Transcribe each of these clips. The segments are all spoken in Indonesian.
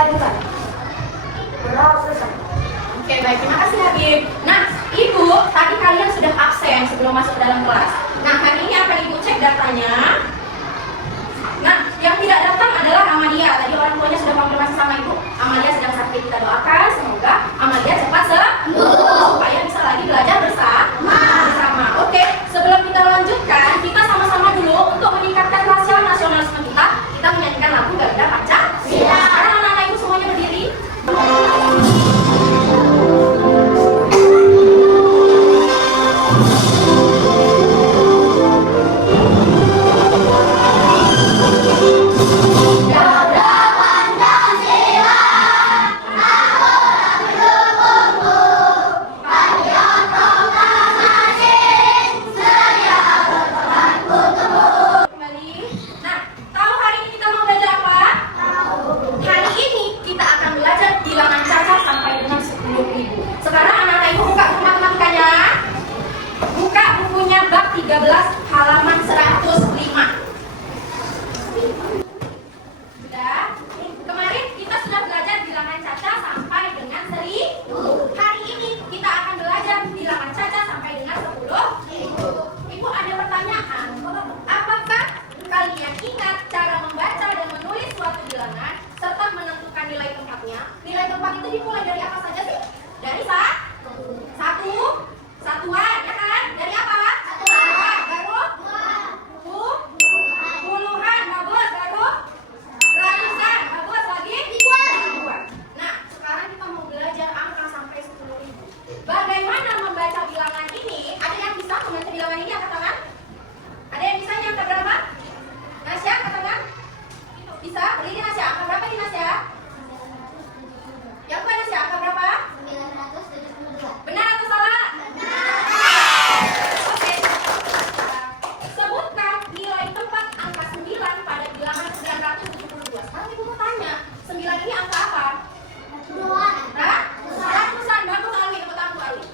diadukan. Benar, selesai. Oke, baik. Terima kasih, Habib. Nah, Ibu, tadi kalian sudah absen sebelum masuk ke dalam kelas. Nah, hari ini akan Ibu cek datanya. Nah, yang tidak datang adalah Amalia. Tadi orang tuanya sudah konfirmasi sama Ibu. Amalia sedang sakit. Kita doakan semoga Amalia cepat sembuh supaya bisa lagi belajar bersama. Oke, sebelum kita lanjutkan, kita sama-sama dulu untuk meningkatkan rasa nasionalisme kita. Kita menyanyikan lagu Garuda Pancasila. Sekarang anak-anak Ibu semuanya berdiri. Halaman 105. Sudah? Kemarin kita sudah belajar bilangan caca sampai dengan 1000. Hari ini kita akan belajar bilangan caca sampai dengan 10.000. Ibu ada pertanyaan. Apakah kalian ingat cara membaca dan menulis suatu bilangan serta menentukan nilai tempatnya? Nilai tempat itu dimulai dari apa saja sih? Dari satuan, ya kan? Dari apa? Baru puluhan, bagus. Baru ratusan, bagus lagi. Ribuan. Nah, sekarang kita mau belajar angka sampai 10.000. Bagaimana membaca bilangan ini? Ada yang bisa membaca bilangan ini? Angkat tangan. Ada yang bisa? Angka berapa? Nasya, angkat tangan. Bisa? Berdiri Nasya. Angka berapa nih Nasya? Yang bukan Nasya, angka berapa? 972. Benar atau salah? Oke. Sebutkan nilai tempat angka 9 pada bilangan 972. Sekarang Ibu mau tanya, 9 ini angka apa? Ratusan. Bagus Alwi, tepuk tangan Bu Alwi.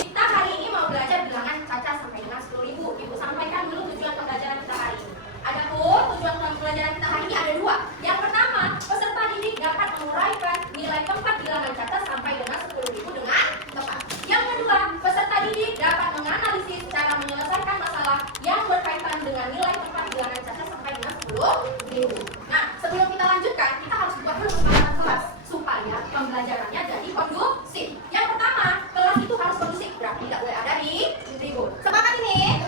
Kita hari ini mau belajar bilangan caca sampai dengan 10.000. Ibu sampaikan dulu tujuan pembelajaran kita hari ini. Adapun tujuan pembelajaran kita hari ini ada 2. Yang pertama, peserta didik dapat menguraikan nilai tempat bilangan caca sampai dengan 10.000 dengan tepat. Yang kedua, peserta didik dapat menganalisis cara menyelesaikan masalah yang berkaitan dengan nilai tempat bilangan caca sampai dengan 10.000. Nah, sebelum kita lanjutkan, kita harus buat dulu kesepakatan kelas supaya pembelajarannya jadi kondusif. Yang pertama, kelas itu harus kondusif, berarti tidak boleh ada ribut. Sepakat ini?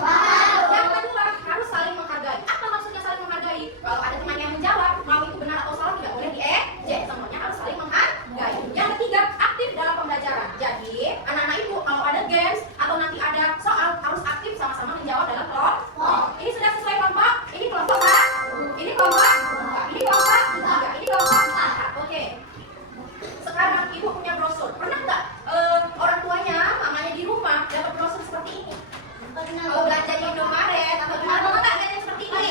Yang kedua, harus saling menghargai. Apa maksudnya saling menghargai? Kalau ada teman yang menjawab, mau itu benar atau salah tidak boleh diejek. Semuanya harus saling menghargai. Yang ketiga, aktif dalam pembelajaran. Jadi, anak-anak Ibu kalau ada games atau nanti ada soal harus aktif sama-sama menjawab dalam kelompok. Ini sudah sesuai kelompok? Ini kelompok A, ini kelompok A, ini kelompok 3, ini kelompok 4. Oke. Sekarang Ibu punya brosur. Pernah nggak orang tuanya, mamanya di rumah dapat brosur seperti ini? Kalau belanja di Indomaret atau di mana nggak ada yang seperti ini?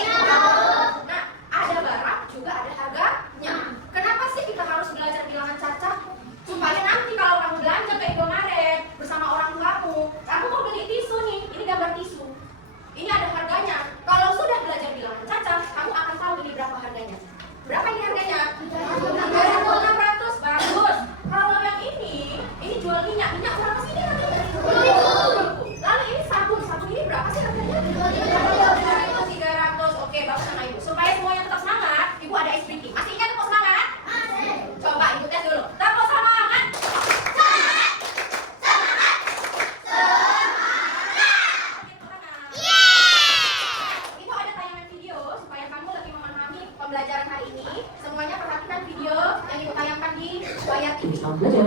Nah, ada barang juga ada harganya. Kenapa sih kita harus belajar bilangan caca? Supaya nanti kalau kamu belanja ke Indomaret bersama orang tuamu, kamu mau beli tisu nih, ini gambar tisu. Ini ada harganya. Kalau sudah belajar bilangan caca, kamu akan tahu ini berapa harganya. Berapa ini harganya? 300, 600, bagus. Kalau yang ini jual minyak berapa sih ini harganya? 10.000. Lalu ini sabun ini berapa sih harganya? 300. Oke, bagus sama Ibu. Supaya semuanya tetap semangat, Ibu ada ice breaking. Masih ingat tepuk semangat? Coba Ibu tes dulu. Tepuk semangat. Itu ada tayangan video supaya kamu lebih memahami pembelajaran hari ini. Semuanya perhatikan video yang Ibu tayangkan di layar TV. Selamat belajar.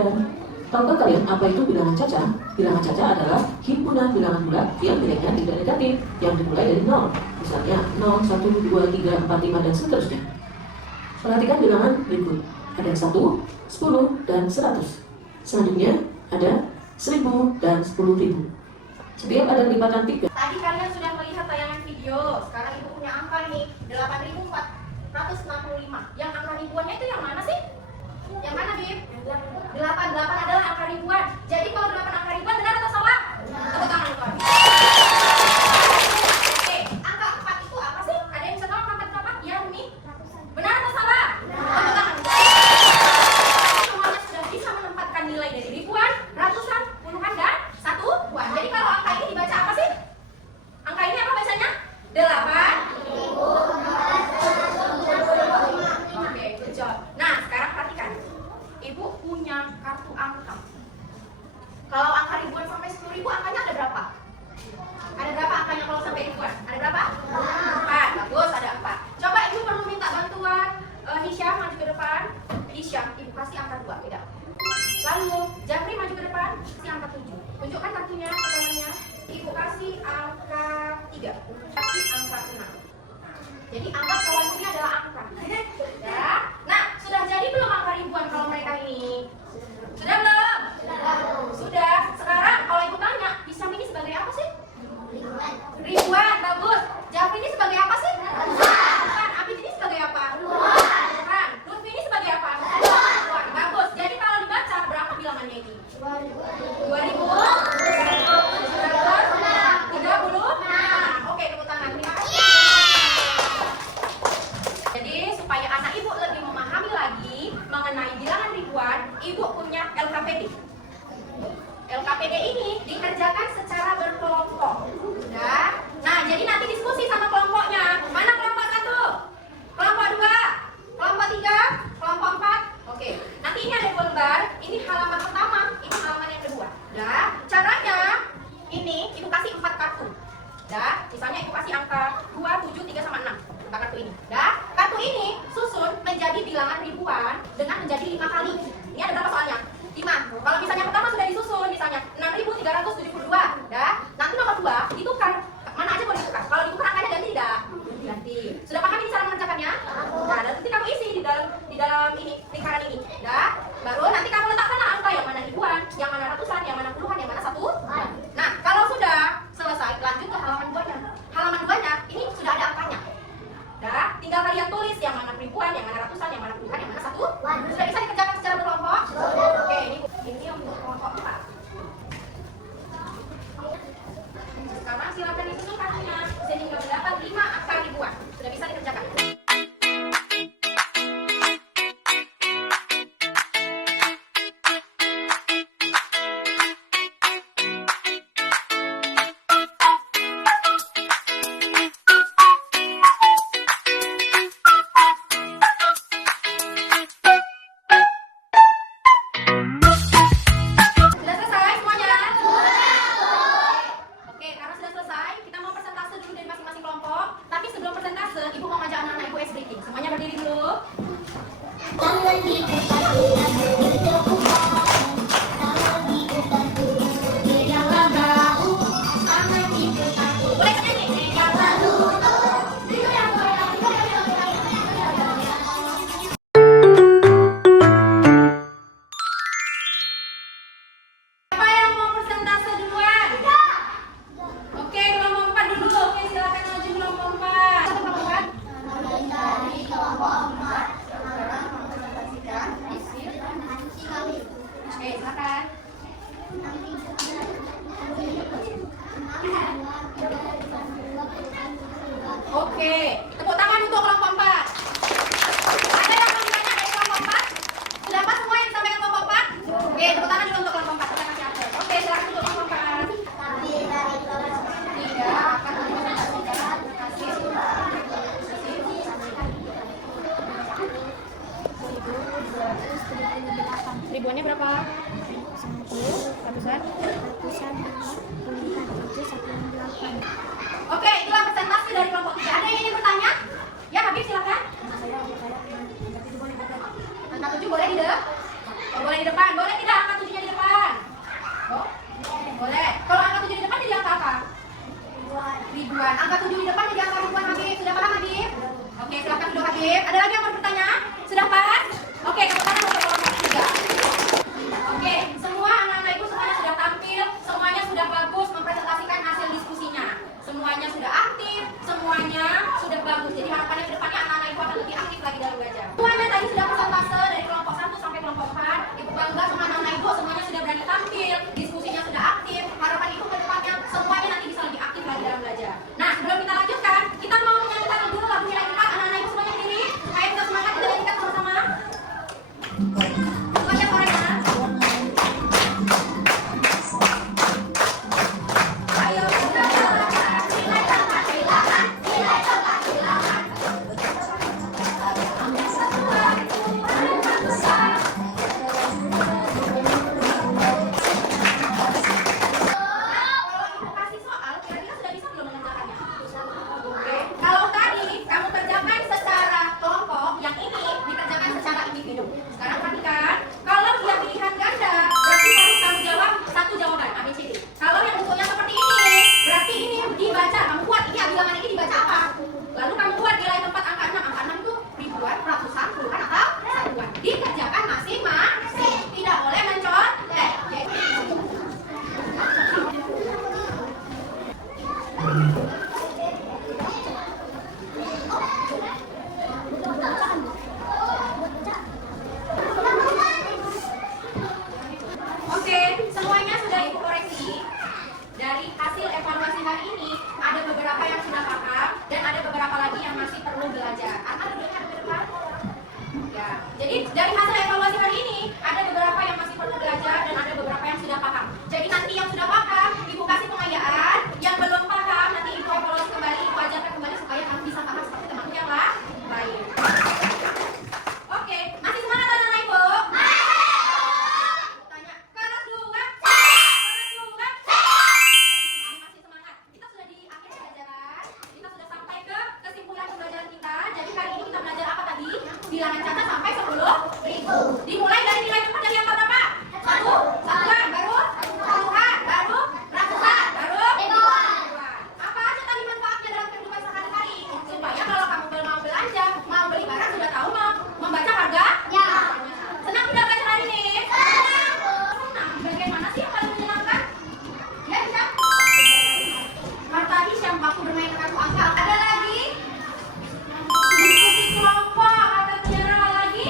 Tahukah kalian apa itu bilangan caca? Bilangan caca adalah himpunan bilangan bulat yang nilainya tidak negatif, yang dimulai dari 0. Misalnya 0, 1, 2, 3, 4, 5, dan seterusnya. Perhatikan bilangan berikut. Ada 1, 10, dan 100. Selanjutnya ada 1000 dan 10.000. Setiap ada lipatan 3. Tadi kalian sudah melihat tayangan video. Sekarang Ibu punya angka nih, 8.465. Yang angka ribuannya itu yang mana sih? Yang mana, Bib? 8 adalah angka ribuan. Jadi kalau 8 angka ribuan benar atau salah? Tepuk tangan Ibu. Oke, angka 4 itu apa sih? Ada yang bisa tahu angka 4 itu apa? Ya, Umi? Benar atau salah? Tepuk tangan. maju ke depan. Isya, Ibu kasih angka 2, beda. Lalu, Jafri maju ke depan, kasih angka 7. Tunjukkan kartunya, pertanyaannya. Ibu kasih angka 3, kasih angka 6. Jadi anggap kawan ini adalah angka. Ya. Nah, sudah jadi belum angka ribuan kalau mereka ini? Sudah belum? Sudah. Sekarang kalau Ibu tanya, Hisam ini sebagai apa sih? Ribuan, bagus. Jafri ini sebagai apa sih? Bukan. Abid ini sebagai apa? Bukan. Lutfi ini sebagai apa? Bukan. Bagus. Jadi kalau dibaca berapa bilangannya ini? 2000? 30? Oke, tepuk tangan. Terima kasih. Jadi supaya anak Ibu lebih memahami lagi mengenai bilangan ribuan, Ibu punya LKPD. LKPD ini dikerjakan secara berkelompok. Ya. Nah, jadi nanti diskusi sama kelompoknya. Mana kelompok 1? Kelompok 2? Kelompok 3? Kelompok 4? Oke. Nanti ini ada gambar. Ini halaman pertama, ini halaman yang kedua. Ya. Caranya ini Ibu kasih 4 kartu. Ya. Misalnya Ibu kasih angka 2, 7, 3 sama 6. Angka kartu ini. Ya. Kartu ini susun menjadi bilangan ribuan dengan menjadi 5 kali. Ini ada berapa soalnya? 5. Kalau misalnya pertama sudah disusun, misalnya 6.372, ya. Nanti nomor 2 ditukar. Mana aja boleh ditukar. Kalau ditukar angkanya ganti tidak? Ganti. Sudah paham ini cara mengerjakannya? Nah, nanti kamu isi di dalam ini lingkaran ini, ya. Baru nanti kamu letakkan angka yang mana ribuan, yang mana ratusan, yang mana puluhan, yang mana satuan. Nah, kalau sudah selesai, lanjut ke halaman 2-nya. Halaman 2-nya ini sudah ada angkanya. Ya, tinggal kalian tulis yang mana ribuan, yang mana ratusan, yang mana puluhan, yang mana satuan. Sudah bisa dikerjakan secara berkelompok? Oke, ini untuk kelompok 4. Sekarang silakan disusun kartunya sehingga mendapat 5 angka ribuan. Sudah bisa dikerjakan. Sudah selesai semuanya? Oke, karena sudah selesai, kita mau persentase dulu dari masing-masing kelompok. Tapi sebelum persentase, Ibu mau ngajak anak-anak Ibu breaking. Semuanya berdiri dulu. Boleh nyanyi? Siapa yang mau persentase duluan? Oke, kelompok 4 dulu. Oke, silakan maju kelompok 4. Satu kelompok 4. Dari kelompok 4 Oke, silakan. Oke, tepuk tangan untuk kelompok 4. Ada yang mau ditanya dari kelompok 4? Sudah apa semua yang disampaikan kelompok 4? Oke, tepuk tangan dulu untuk kelompok 4. Kita kasih akses. Oke, silakan untuk kelompok 4. tapi dari kelompok 3 akan dipresentasikan. Ribuannya berapa? Ratusan? Oke, itulah presentasi dari kelompok 3. Ada yang ingin bertanya? Ya, Habib silakan. Angka 7 boleh di depan? Oh, boleh di depan. Boleh tidak angka 7-nya di depan? Oh, boleh. Kalau angka 7 di depan jadi angka apa? Ribuan. Angka 7 di depan jadi angka ribuan, Habib. Sudah paham, Habib? Oke, silakan dulu, Habib. Ada lagi yang mau bertanya? Sudah pas? Oke, tepuk tangan untuk kelompok 3. Oke, semua anak-anak Ibu semuanya sudah tampil, semuanya sudah bagus mempresentasikan hasil diskusinya. Semuanya sudah aktif, semuanya sudah bagus. Jadi harapannya ke depannya anak-anak Ibu akan lebih aktif lagi dalam belajar. Semuanya tadi sudah persentase dari kelompok 1 sampai kelompok 4. Ibu bangga sama anak-anak Ibu, semuanya sudah berani tampil, diskusinya sudah aktif. Harapan Ibu ke depannya semuanya nanti bisa lebih aktif lagi dalam belajar. Nah, sebelum kita lanjutkan, kita mau menyanyikan dulu lagunya lagi, Pak. Anak-anak Ibu semuanya berdiri. Ayo kita semangat. Ya, jadi dari hasil evaluasi hari ini ada beberapa yang masih perlu belajar dan ada beberapa yang sudah paham. Jadi nanti yang sudah paham, Ibu kasih pengayaan. Yang belum paham, nanti Ibu evaluasi kembali, Ibu ajarkan kembali supaya kamu bisa paham seperti teman yang lain. Oke, masih semangat anak-anak Ibu? Tanya, kelas 2? Kelas 2? Masih semangat. Kita sudah di akhir pelajaran. Kita sudah sampai ke kesimpulan pembelajaran kita. Jadi hari ini kita belajar apa tadi? Bilangan caca sampai 10.000. Dimulai dari nilai cepat dari yang berapa? 1, satuan, baru puluhan, baru ratusan, baru ribuan. Apa aja tadi manfaatnya dalam kehidupan sehari-hari? Supaya kalau kamu mau belanja, mau beli barang sudah tahu mau membaca harga? Ya. Senang tidak belajar hari ini? Senang. Bagaimana sih yang paling menyenangkan? Ya bisa. Marta Hisyam waktu bermain kartu angka. Ada lagi? Diskusi kelompok atau general lagi?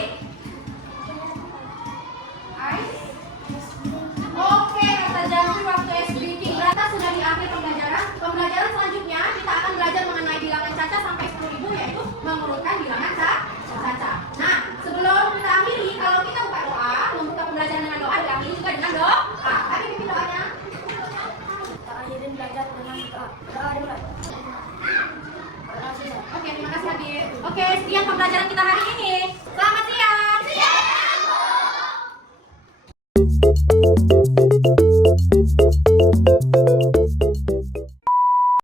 Oke, kata Janji waktu SBT. Kita sudah di akhir pembelajaran. Pembelajaran selanjutnya kita akan belajar mengenai bilangan caca sampai 10.000, yaitu mengurutkan bilangan caca. Nah, sebelum kita akhiri, kalau kita buka doa, membuka pembelajaran dengan doa, diakhiri juga dengan doa. Kami pimpin doanya. Kita akhirin belajar dengan doa. Doa dimulai. Oke, terima kasih Habib. Oke, sekian pembelajaran kita hari ini. Selamat siang. Siang.